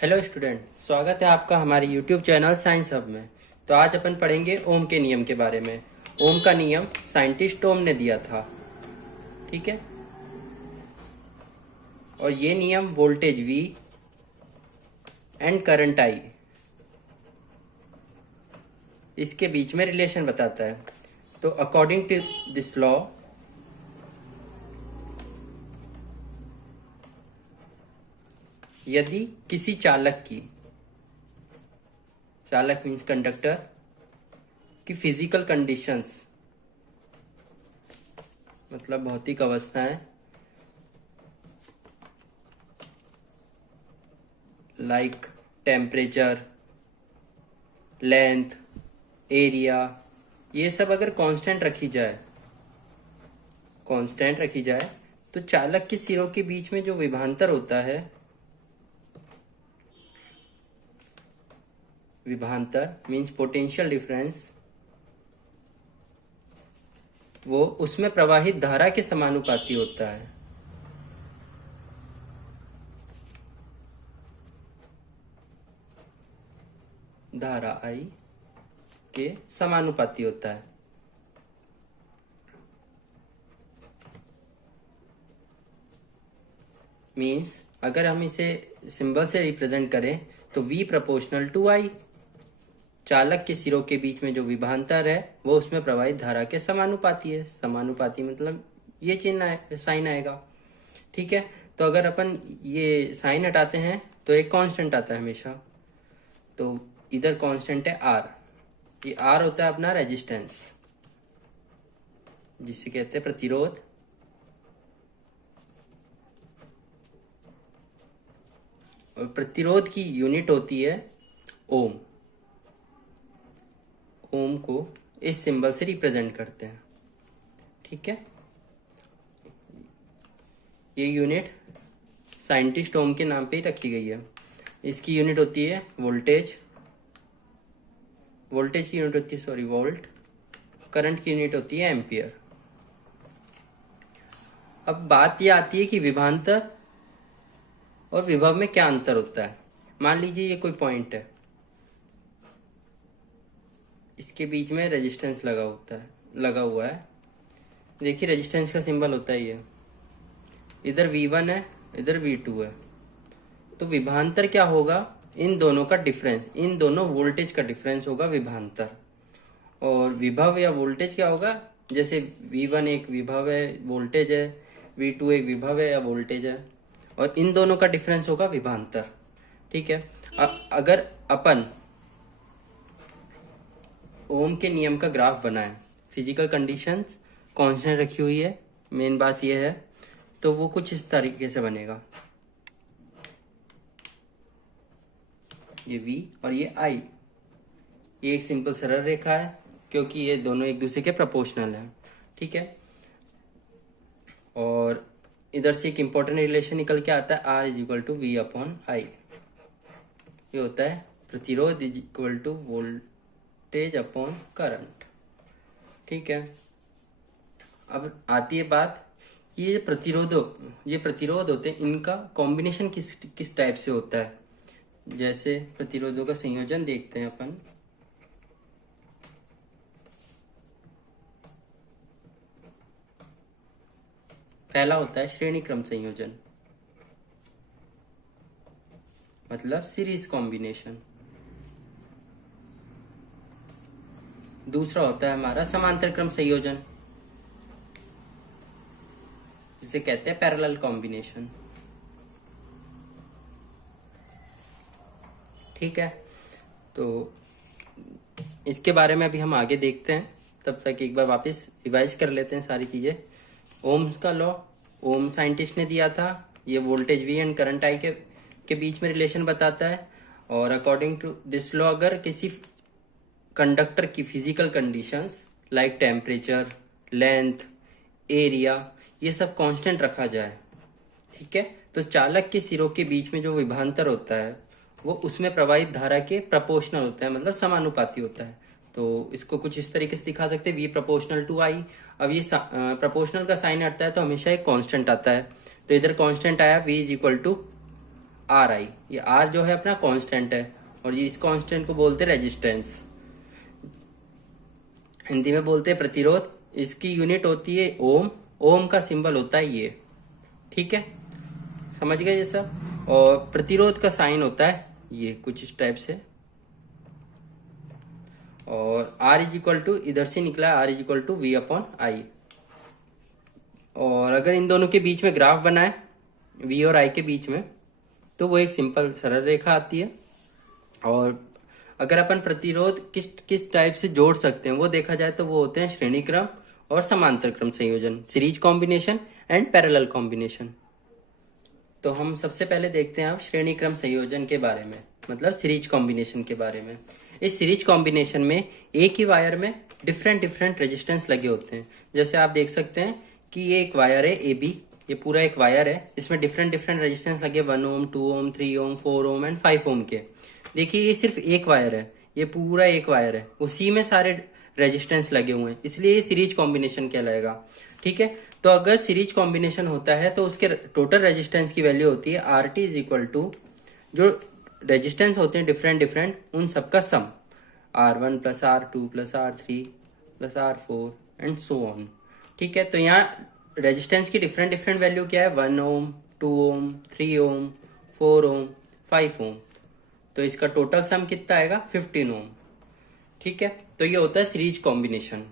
Hello student, स्वागत है आपका हमारे यूट्यूब चैनल साइंस हब में। तो आज अपन पढ़ेंगे ओम के नियम के बारे में। ओम का नियम साइंटिस्ट ओम ने दिया था, ठीक है। और ये नियम voltage V and current I इसके बीच में रिलेशन बताता है। तो अकॉर्डिंग टू दिस लॉ यदि किसी चालक मीन्स कंडक्टर की फिजिकल कंडीशंस मतलब भौतिक अवस्थाएं लाइक टेम्परेचर, लेंथ, एरिया, ये सब अगर कांस्टेंट रखी जाए तो चालक के सिरों के बीच में जो विभवांतर होता है, विभवांतर मीन्स पोटेंशियल डिफरेंस, वो उसमें प्रवाहित धारा के समानुपाती होता है। धारा I के समानुपाती होता है। मीन्स अगर हम इसे सिंबल से रिप्रेजेंट करें तो V प्रोपोर्शनल टू I, चालक के सिरों के बीच में जो विभवांतर है वो उसमें प्रवाहित धारा के समानुपाती है। समानुपाती मतलब ये चिन्ह साइन आएगा, ठीक है। तो अगर अपन ये साइन हटाते हैं तो एक कांस्टेंट आता है हमेशा। तो इधर कांस्टेंट है R, ये R होता है अपना रेजिस्टेंस, जिसे कहते हैं प्रतिरोध। और प्रतिरोध की यूनिट होती है ओम। ओम को इस सिंबल से रिप्रेजेंट करते हैं, ठीक है। ये यूनिट साइंटिस्ट ओम के नाम पे ही रखी गई है। इसकी यूनिट होती है वोल्टेज की यूनिट होती है वोल्ट। करंट की यूनिट होती है एम्पियर। अब बात ये आती है कि विभवांतर और विभव में क्या अंतर होता है। मान लीजिए ये कोई पॉइंट है, इसके बीच में रेजिस्टेंस लगा हुआ है। देखिए रेजिस्टेंस का सिंबल होता है ये, इधर V1 है, इधर V2 है। तो विभवांतर क्या होगा, इन दोनों का डिफरेंस, इन दोनों वोल्टेज का डिफरेंस होगा विभवांतर। और विभव या वोल्टेज क्या होगा, जैसे V1 एक विभव है, वोल्टेज है, V2 एक विभव है या वोल्टेज है, और इन दोनों का डिफरेंस होगा विभवांतर, ठीक है। अगर अपन ओम के नियम का ग्राफ बनाए, फिजिकल कंडीशंस कांस्टेंट रखी हुई है, मेन बात यह है, तो वो कुछ इस तरीके से बनेगा। ये V और ये I, ये एक सिंपल सरल रेखा है क्योंकि ये दोनों एक दूसरे के प्रोपोर्शनल हैं, ठीक है। और इधर से एक इंपॉर्टेंट रिलेशन निकल के आता है, R is equal to V upon I। ये होता है प्रतिरोध is equal to voltage upon current, ठीक है। अब आती है बात, ये प्रतिरोध होते हैं, इनका कॉम्बिनेशन किस टाइप से होता है। जैसे प्रतिरोधों का संयोजन देखते हैं अपन। पहला होता है श्रेणी क्रम संयोजन, मतलब सीरीज कॉम्बिनेशन। दूसरा होता है हमारा समांतर क्रम संयोजन, जिसे कहते हैं पैरेलल कॉम्बिनेशन, ठीक है। तो इसके बारे में अभी हम आगे देखते हैं, तब तक एक बार वापस रिवाइज कर लेते हैं सारी चीजें। ओम्स का लॉ, ओम साइंटिस्ट ने दिया था। ये voltage V and current I के बीच में रिलेशन बताता है। और अकॉर्डिंग टू दिस लॉ अगर किसी कंडक्टर की physical conditions like temperature, length, area, ये सब कांस्टेंट रखा जाए, ठीक है, तो चालक के सिरों के बीच में जो विभवांतर होता है वो उसमें प्रवाहित धारा के प्रोपोर्शनल होता है, मतलब समानुपाती होता है। तो इसको कुछ इस तरीके से दिखा सकते हैं, V प्रोपोर्शनल टू I। अब ये प्रोपोर्शनल का साइन हटता है तो हमेशा एक कांस्टेंट आता है। तो इधर कांस्टेंट आया V is equal to R I, ये आर जो है अपना कांस्टेंट है और ये इस कांस्टेंट को बोलते हैं रेजिस्टेंस, हिंदी में बोलते हैं प्रतिरोध। इसकी यूनिट होती है ओम, ओम का सिंबल होता है ये, ठीक है, समझ गए ये सब। और प्रतिरोध का साइन होता है ये कुछ इस टाइप से। और R इज इक्वल टू, इधर से निकला R is equal to V upon I. और अगर इन दोनों के बीच में ग्राफ बनाए V और I के बीच में, तो वो एक सिंपल सरल रेखा आती है। और अगर अपन प्रतिरोध किस किस टाइप से जोड़ सकते हैं वो देखा जाए तो वो होते हैं श्रेणी क्रम और समांतर क्रम संयोजन, series combination and parallel combination. तो हम सबसे पहले देखते हैं अब श्रेणी क्रम संयोजन के बारे में, मतलब सीरीज कॉम्बिनेशन के बारे में। इस सीरीज कॉम्बिनेशन में एक ही वायर में डिफरेंट डिफरेंट रेजिस्टेंस लगे होते हैं। जैसे आप देख सकते हैं कि ये एक वायर है ए बी, ये पूरा एक वायर है, इसमें डिफरेंट डिफरेंट रेजिस्टेंस लगे 1 ओम 2 ओम 3 ओम 4 ओम एंड 5 ओम के। देखिए ये सिर्फ एक वायर है, ये पूरा एक वायर है, उसी में सारे रेजिस्टेंस लगे हुए हैं, इसलिए ये सीरीज कॉम्बिनेशन कहलाएगा, ठीक है। तो अगर सीरीज कॉम्बिनेशन होता है तो उसके टोटल रेजिस्टेंस की वैल्यू होती है R T is equal to, जो रेजिस्टेंस होते हैं डिफरेंट डिफरेंट उन सबका sum, R1 plus R2 plus R3 plus R4 and so on, ठीक है। तो यहाँ रेजिस्टेंस की डिफरेंट डिफरेंट वैल्यू क्या है, 1 ओम 2 ओम 3 ओम 4 ओम 5 ओम, तो इसका टोटल सम कितना आएगा 15 ओम, ठीक है। तो ये होता है सीरीज कॉम्बिनेशन।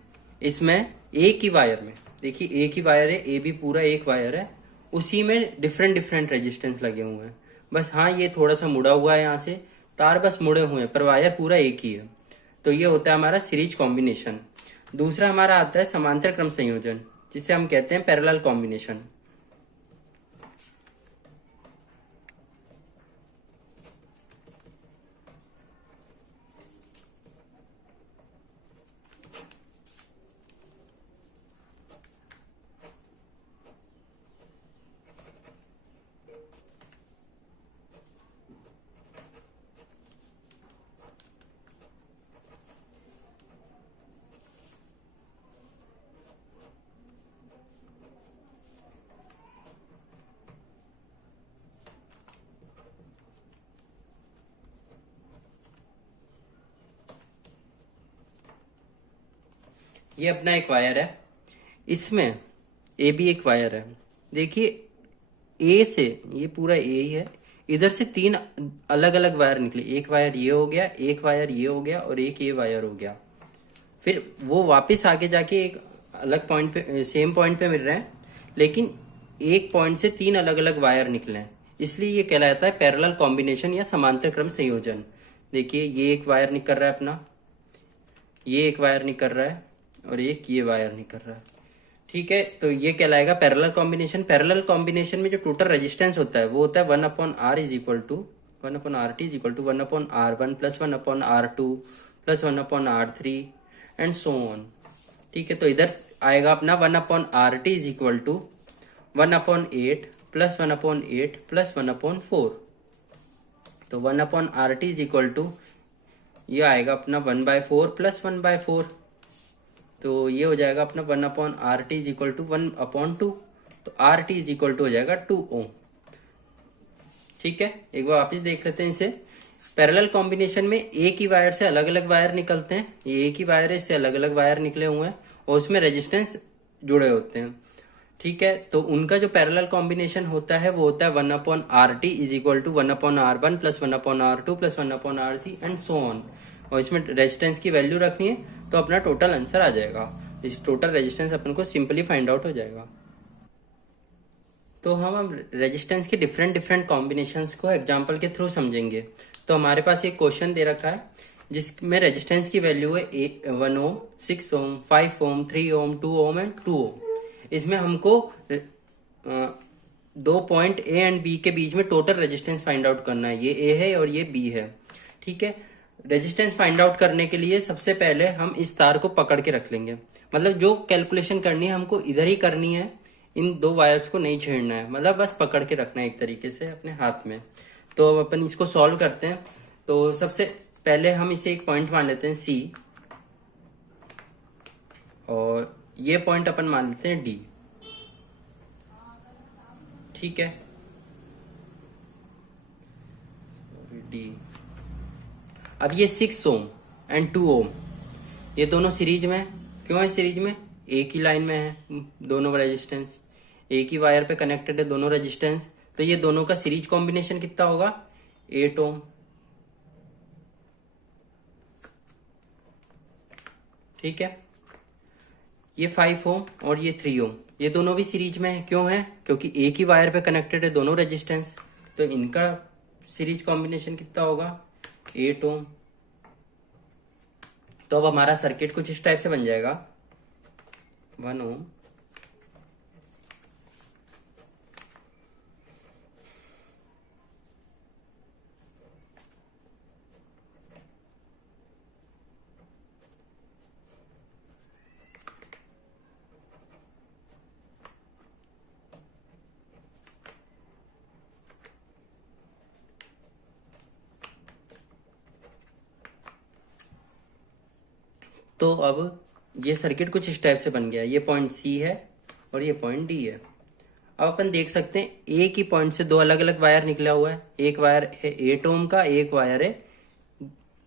इसमें एक ही वायर में, देखिए एक ही वायर है, ए बी पूरा एक वायर है, उसी में डिफरेंट डिफरेंट रेजिस्टेंस लगे हुए हैं, बस हाँ ये थोड़ा सा मुड़ा हुआ है, यहाँ से तार बस मुड़े हुए हैं, पर वायर पूरा एक ही है। तो ये होता है हमारा सीरीज कॉम्बिनेशन। दूसरा हमारा आता है समांतर क्रम संयोजन, जिसे हम कहते हैं पैरेलल कॉम्बिनेशन। ये अपना एक वायर है, इसमें ए बी एक वायर है, देखिए ए से, ये पूरा ए ही है, इधर से तीन अलग अलग वायर निकले, एक वायर ये हो गया, एक वायर ये हो गया और एक ये वायर हो गया। फिर वो वापस आगे जाके एक अलग पॉइंट पे, सेम पॉइंट पे मिल रहे हैं, लेकिन एक पॉइंट से तीन अलग अलग वायर निकले हैं, इसलिए ये कहलाता है पैरेलल कॉम्बिनेशन या समांतर क्रम संयोजन। देखिए ये एक वायर निकल रहा है अपना, ये एक वायर निकल रहा है और एक ये वायर निकल रहा है, ठीक है। तो ये कहलाएगा पैरेलल कॉम्बिनेशन। पैरेलल कॉम्बिनेशन में जो टोटल रेजिस्टेंस होता है वो होता है 1 upon R is equal to 1 upon R T is equal to 1 upon R1 plus 1 upon R2 plus 1 upon R3 and so on, ठीक है। तो इधर आएगा अपना 1 upon R T is equal to 1 upon 8 plus 1 upon 8 plus 1 upon 4। तो 1 upon R T is equal to ये आएगा अपना 1/4 प्लस 1/4, तो ये हो जाएगा अपना 1 upon R T is equal to 1 upon 2, तो R T is equal to हो जाएगा 2 ओम, ठीक है। एक बार वापस देख लेते हैं इसे। पैरेलल कॉम्बिनेशन में एक ही वायर से अलग अलग वायर निकलते हैं, ये एक ही वायर है, इससे अलग अलग वायर निकले हुए हैं और उसमें रेजिस्टेंस जुड़े होते हैं, ठीक है। तो उनका जो पैरेलल कॉम्बिनेशन होता है वो होता है 1 upon R T is equal to 1 upon R1 plus 1 upon R2 plus 1 upon R3 and so on. और इसमें रेजिस्टेंस की वैल्यू रखनी है तो अपना टोटल आंसर आ जाएगा, इस टोटल रेजिस्टेंस अपन को सिंपली फाइंड आउट हो जाएगा। तो हम अब रेजिस्टेंस के डिफरेंट डिफरेंट कॉम्बिनेशंस को एग्जांपल के थ्रू समझेंगे। तो हमारे पास एक क्वेश्चन दे रखा है जिसमें रेजिस्टेंस की वैल्यू है 1 ओम 6 ओम 5 ओम 3 ओम 2 ओम एंड 2 ओम। इसमें हमको दो पॉइंट ए एंड बी के बीच में टोटल रेजिस्टेंस फाइंड आउट करना है, ये ए है और ये बी है, ठीक है। रेजिस्टेंस फाइंड आउट करने के लिए सबसे पहले हम इस तार को पकड़ के रख लेंगे, मतलब जो कैलकुलेशन करनी है हमको इधर ही करनी है, इन दो वायर्स को नहीं छेड़ना है, मतलब बस पकड़ के रखना है एक तरीके से अपने हाथ में। तो अब अपन इसको सॉल्व करते हैं। तो सबसे पहले हम इसे एक पॉइंट मान लेते हैं सी, और ये पॉइंट अपन मान लेते हैं डी, ठीक है। डी। अब ये 6 ओम एंड 2 ओम ये दोनों सीरीज में है। क्यों है सीरीज में? एक ही लाइन में है दोनों रेजिस्टेंस, एक ही वायर पे कनेक्टेड है दोनों रेजिस्टेंस, तो ये दोनों का सीरीज कॉम्बिनेशन कितना होगा? 8 ओम। ठीक है, ये 5 ओम और ये 3 ओम ये दोनों भी सीरीज में है। क्यों है? क्योंकि एक ही वायर पे कनेक्टेड है दोनों रेजिस्टेंस, तो इनका सीरीज कॉम्बिनेशन कितना होगा? 8 ओम। तो अब हमारा सर्किट कुछ इस टाइप से बन जाएगा। 1 ओम, तो अब ये सर्किट कुछ इस टाइप से बन गया। ये पॉइंट सी है और ये पॉइंट डी है। अब अपन देख सकते हैं एक ही पॉइंट से दो अलग अलग वायर निकला हुआ है। एक वायर है 8 ओम का, एक वायर है,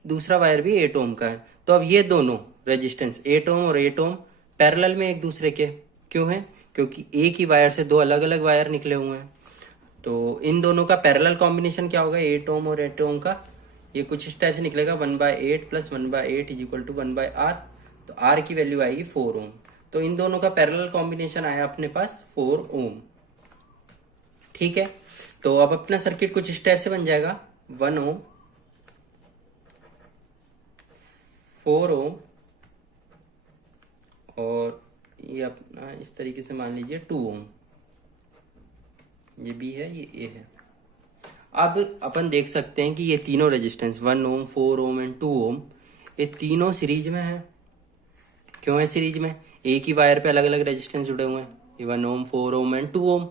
दूसरा वायर भी 8 ओम का है। तो अब ये दोनों रेजिस्टेंस 8 ओम और 8 ओम पैरेलल में एक दूसरे के। क्यों है? क्योंकि एक ही वायर से दो अलग अलग वायर निकले हुए हैं। तो इन दोनों का पैरेलल कॉम्बिनेशन क्या होगा? 8 ओम और 8 ओम का। ये कुछ इस टाइप से निकलेगा 1/8 plus 1/8 is equal to 1/r। तो r की वैल्यू आएगी 4 ओम। तो इन दोनों का पैरेलल कॉम्बिनेशन आया अपने पास 4 ओम। ठीक है, तो अब अपना सर्किट कुछ इस टाइप से बन जाएगा। 1 ओम, 4 ओम और ये अपना इस तरीके से मान लीजिए 2 ओम। ये बी है, ये ए है। अब अपन देख सकते हैं कि ये तीनों रेजिस्टेंस 1 ओम, 4 ओम एंड 2 ओम ये तीनों सीरीज में है। क्यों है सीरीज में? एक ही वायर पे अलग अलग रेजिस्टेंस जुड़े हुए हैं, ये 1 ओम, 4 ओम एंड 2 ओम।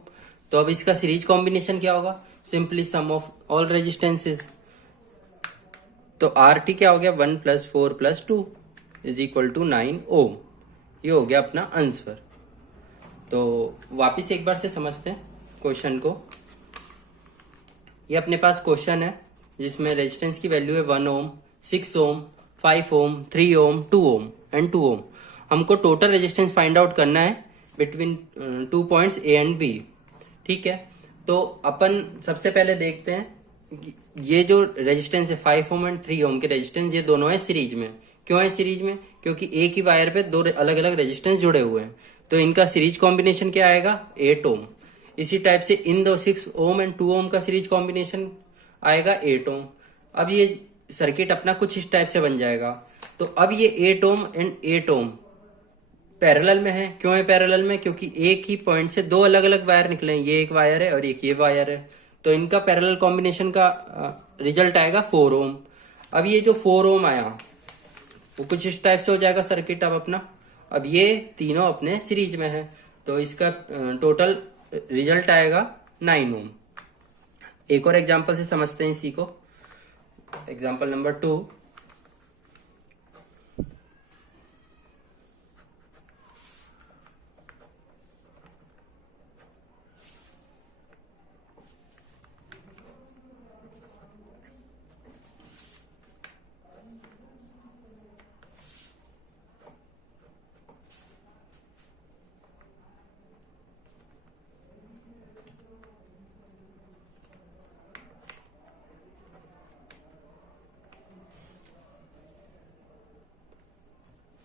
तो अब इसका सीरीज कॉम्बिनेशन क्या होगा? Simply sum of all resistances. तो आर टी क्या हो गया? 1 plus 4 plus 2 is equal to 9 ohm. ये हो गया अपना आंसर। तो वापिस एक बार से समझते हैं क्वेश्चन को। ये अपने पास क्वेश्चन है जिसमें रेजिस्टेंस की वैल्यू है 1 ओम, 6 ओम, 5 ओम, 3 ओम, 2 ओम एंड 2 ओम। हमको टोटल रेजिस्टेंस फाइंड आउट करना है between 2 points A and B. ठीक है, तो अपन सबसे पहले देखते हैं ये जो रेजिस्टेंस है 5 ओम एंड 3 ओम के रेजिस्टेंस ये दोनों है सीरीज में। क्यों है सीरीज में? क्योंकि एक ही वायर पे दो अलग अलग रेजिस्टेंस जुड़े हुए हैं, तो इनका सीरीज कॉम्बिनेशन क्या आएगा? 8 ओम। इसी टाइप से इन दो 6 ओम एंड 2 ओम का सीरीज कॉम्बिनेशन आएगा 8 ओम। अब ये सर्किट अपना कुछ इस टाइप से बन जाएगा। तो अब ये 8 ओम एंड 8 ओम पैरेलल में है। क्यों है पैरेलल में? क्योंकि एक ही पॉइंट से दो अलग अलग वायर निकले हैं, ये एक वायर है और एक ये वायर है, तो इनका पैरेलल कॉम्बिनेशन का रिजल्ट आएगा 4 ओम। अब ये जो 4 ओम आया वो कुछ इस टाइप से हो जाएगा सर्किट अब अपना। अब ये तीनों अपने सीरीज में है, तो इसका टोटल रिजल्ट आएगा 9 ओम। एक और एग्जांपल से समझते हैं इसी को। Example number 2।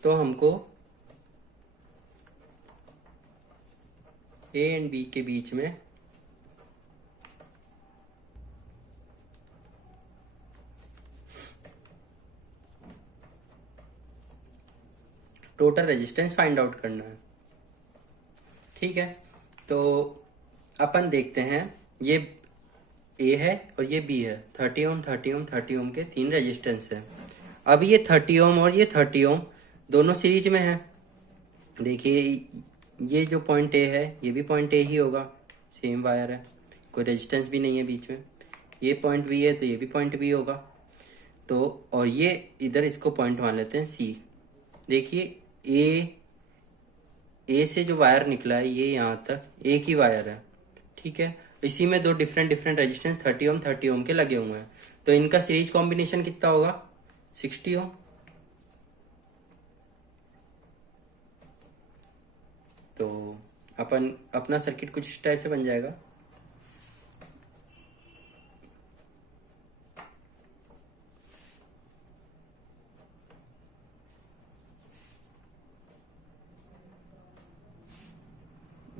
तो हमको ए एंड बी के बीच में टोटल रेजिस्टेंस फाइंड आउट करना है। ठीक है, तो अपन देखते हैं ये ए है और ये बी है। 30 ओम, 30 ओम, 30 ओम के तीन रेजिस्टेंस है। अब ये 30 ओम और ये 30 ओम दोनों सीरीज में है। देखिए ये जो पॉइंट ए है ये भी पॉइंट ए ही होगा, सेम वायर है, कोई रेजिस्टेंस भी नहीं है बीच में। ये पॉइंट बी है तो ये भी पॉइंट बी होगा। तो और ये इधर इसको पॉइंट मान लेते हैं सी। देखिए ए से जो वायर निकला है ये यहाँ तक एक ही वायर है। ठीक है, इसी में दो डिफरेंट डिफरेंट रेजिस्टेंस 30 ओम 30 ओम के लगे हुए हैं। तो इनका सीरीज कॉम्बिनेशन कितना होगा, 60 ओम। तो अपन अपना सर्किट कुछ इस टाइप से बन जाएगा।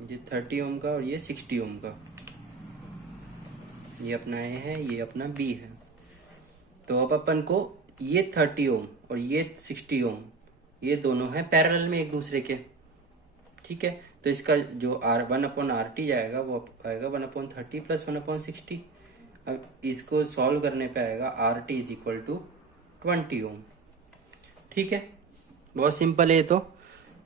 ये 30 ओम का और ये 60 ओम का, ये अपना ए है, ये अपना बी है। तो अब अपन को ये 30 ओम और ये 60 ओम ये दोनों हैं पैरेलल में एक दूसरे के, ठीक है। तो इसका जो R1/RT जाएगा वो आएगा 1/30 प्लस 1/60। अब इसको सॉल्व करने पे आएगा RT इज इक्वल टू 20 ओम, ठीक है। बहुत सिंपल है। तो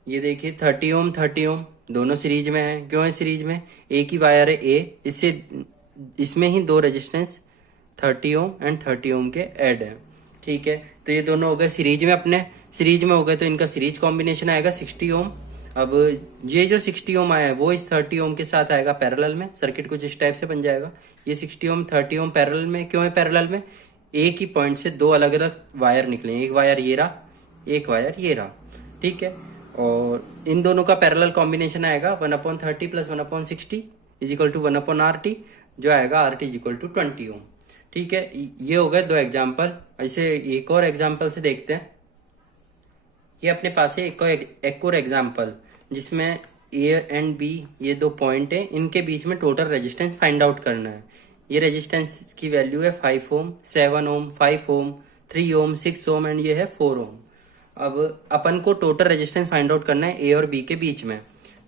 ये देखिए 30 ओम 30 ओम दोनों सीरीज में है। क्यों है सीरीज में, एक ही वायर है ए, इससे इसमें ही दो रेजिस्टेंस 30 ओम एंड 30 ओम के ऐड है, ठीक है। तो ये दोनों हो गए सीरीज में, अपने सीरीज में हो गए, तो इनका सीरीज कॉम्बिनेशन आएगा 60 ओम। अब ये जो 60 ओम आया है वो इस 30 ओम के साथ आएगा पैरेलल में, सर्किट कुछ इस टाइप से बन जाएगा। ये 60 ओम 30 ओम पैरेलल में, क्यों है पैरेलल में, एक ही पॉइंट से दो अलग अलग वायर निकले, एक वायर ये रहा, एक वायर ये रहा, ठीक है। और इन दोनों का पैरेलल कॉम्बिनेशन आएगा 1/30 plus 1/60 is equal to 1/RT, जो आएगा RT इज इक्वल टू 20 ओम, ठीक है। ये हो गए दो एग्जाम्पल। ऐसे एक और एग्जाम्पल से देखते हैं। ये अपने पास है एक और एग्जाम्पल जिसमें ए एंड बी ये दो पॉइंट है, इनके बीच में टोटल रेजिस्टेंस फाइंड आउट करना है। ये रेजिस्टेंस की वैल्यू है 5 ओम, 7 ओम, 5 ओम, 3 ओम, 6 ओम एंड ये है 4 ओम। अब अपन को टोटल रेजिस्टेंस फाइंड आउट करना है ए और बी के बीच में।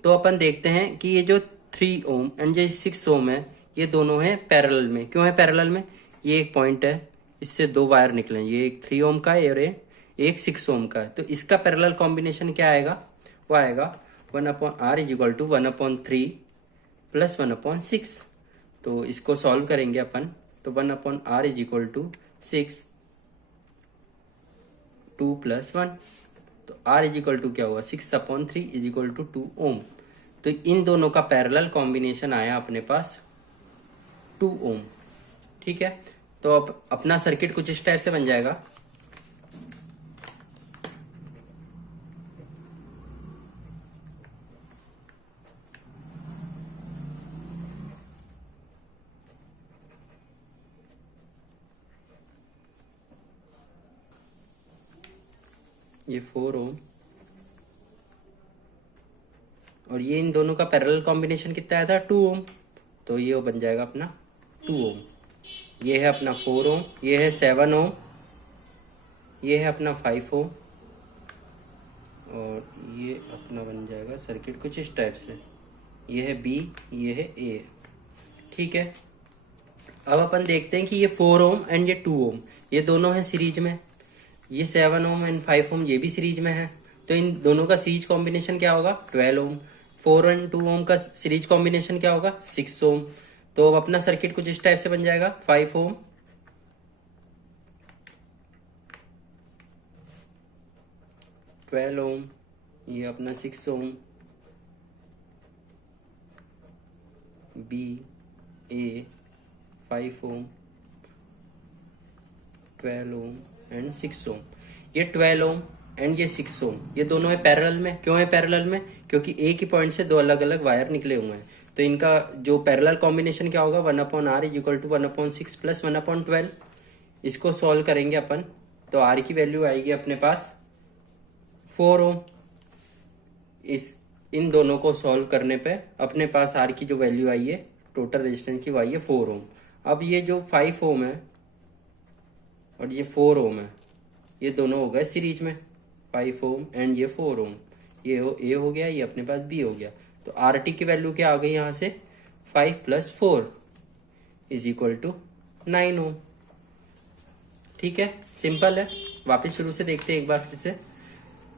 तो अपन देखते हैं कि ये जो 3 ओम एंड ये 6 ओम है ये दोनों है पैरेलल में। क्यों है पैरेलल में, ये एक पॉइंट है, इससे दो वायर निकले, ये एक 3 ओम का है और एक 6 ओम का है। तो इसका पैरेलल कॉम्बिनेशन क्या आएगा, वो आएगा 1/R is equal to 1/3 plus 1/6। तो इसको सॉल्व करेंगे अपन, तो 1/R is equal to 6, 2 plus 1। तो R इज इक्वल टू क्या हुआ, 6/3 इज इक्वल टू 2 ओम। तो इन दोनों का पैरेलल कॉम्बिनेशन आया अपने पास 2 ओम, ठीक है। तो अब अपना सर्किट कुछ इस टाइप से बन जाएगा। ये 4 ओम और ये इन दोनों का पैरेलल कॉम्बिनेशन कितना आया था, 2 ओम। तो ये बन जाएगा अपना 2 ओम। ये है अपना 4 ओम, ये है 7 ओम, ये है अपना 5 ओम और ये अपना बन जाएगा सर्किट कुछ इस टाइप से। ये है बी, ये है ए, ठीक है। अब अपन देखते हैं कि ये 4 ओम एंड ये 2 ओम ये दोनों हैं सीरीज में। ये 7 ओम एंड 5 ओम ये भी सीरीज में है। तो इन दोनों का सीरीज कॉम्बिनेशन क्या होगा, 12 ओम। 4 एंड 2 ओम का सीरीज कॉम्बिनेशन क्या होगा, 6 ओम। तो अब अपना सर्किट कुछ इस टाइप से बन जाएगा, 5 ओम, 12 ओम, ये अपना 6 ओम, B A 5 Om, 12 ohm and 6 ओम। ये 12 ओम एंड ये 6 ओम ये दोनों है पैरेलल में। क्यों है पैरेलल में, क्योंकि एक ही पॉइंट से दो अलग अलग वायर निकले हुए हैं। तो इनका जो पैरेलल कॉम्बिनेशन क्या होगा, 1/R is equal to 1/6 plus 1/12। इसको सॉल्व करेंगे अपन, तो R की वैल्यू आएगी अपने पास 4 ओम। इन दोनों को सॉल्व करने पे अपने पास R की जो वैल्यू आई है टोटल रेजिस्टेंस की वो आई है 4 ओम। अब ये जो 5 ओम है और ये 4 ओम है ये दोनों हो गए सीरीज में, 5 ओम एंड ये 4 ओम। ये ए हो गया, ये अपने पास बी हो गया। तो RT की वैल्यू क्या आ गई यहाँ से, 5 प्लस 4 इज इक्वल टू 9 ओम, ठीक है। सिंपल है। वापस शुरू से देखते हैं एक बार फिर से।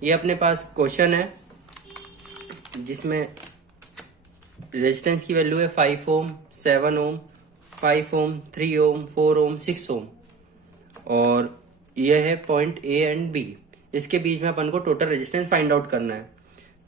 ये अपने पास क्वेश्चन है जिसमें रेजिस्टेंस की वैल्यू है 5 ओम, 7 ओम, 5 ओम, 3 ओम, 4 ओम, 6 ओम और ये है पॉइंट ए एंड बी। इसके बीच में अपन को टोटल रेजिस्टेंस फाइंड आउट करना है।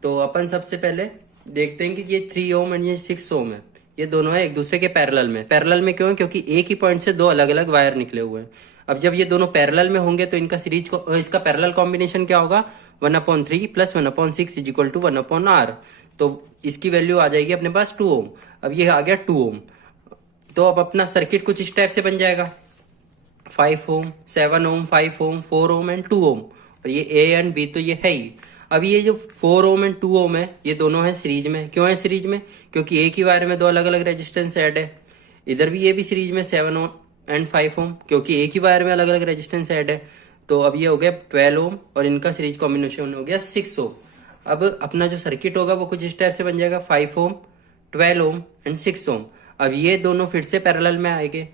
तो अपन सबसे पहले देखते हैं कि ये 3 ओम एंड ये 6 ओम है, ये दोनों है एक दूसरे के पैरेलल में। पैरेलल में क्यों है? क्योंकि एक ही पॉइंट से दो अलग अलग वायर निकले हुए हैं। अब जब ये दोनों पैरेलल में होंगे तो इनका सीरीज को इसका पैरेलल कॉम्बिनेशन क्या होगा? 1/3 plus 1/6 is equal to 1/r। तो इसकी वैल्यू आ जाएगी अपने पास 2 ओम। अब ये आ गया 2 ओम। तो अब अपना सर्किट कुछ इस टाइप से बन जाएगा, 5 ओम, 7 ओम, 5 ओम, 4 ओम एंड 2 ओम। और ये ए एंड बी तो ये है ही। अब ये जो 4 ओम एंड 2 ओम है ये दोनों है सीरीज में। क्यों है सीरीज में? क्योंकि एक ही वायर में दो अलग अलग रेजिस्टेंस ऐड है। इधर भी ये भी सीरीज में 7 ओम एंड 5 ओम, क्योंकि एक ही वायर में अलग अलग रेजिस्टेंस ऐड है। तो अब ये हो गया 12 ओम और इनका सीरीज कॉम्बिनेशन हो गया 6 ओम। अब अपना जो सर्किट होगा वो कुछ इस टाइप से बन जाएगा, 5 ओम, 12 ओम एंड 6 ओम। अब ये दोनों फिर से पैरेलल में आएंगे।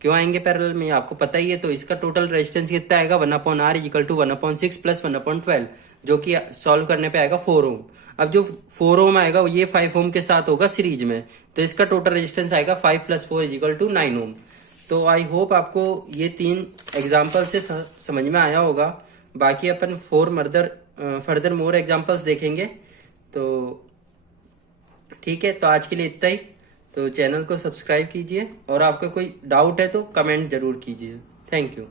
क्यों आएंगे पैरेलल में? आपको पता ही है। तो इसका टोटल रेजिस्टेंस कितना आएगा? 1/r इक्वल टू 1/6 प्लस 1/12, जो कि सॉल्व करने पे आएगा 4 ओम। अब जो 4 ओम आएगा वो ये 5 ओम के साथ होगा सीरीज में, तो इसका टोटल रेजिस्टेंस आएगा 5 + 4 इक्वल टू 9 ओम। तो आई होप आपको ये 3 एग्जाम्पल से समझ में आया होगा। बाकी अपन फर्दर मोर एग्जाम्पल्स देखेंगे। तो ठीक है, तो आज के लिए इतना ही। तो चैनल को सब्सक्राइब कीजिए और आपका कोई डाउट है तो कमेंट जरूर कीजिए। Thank you.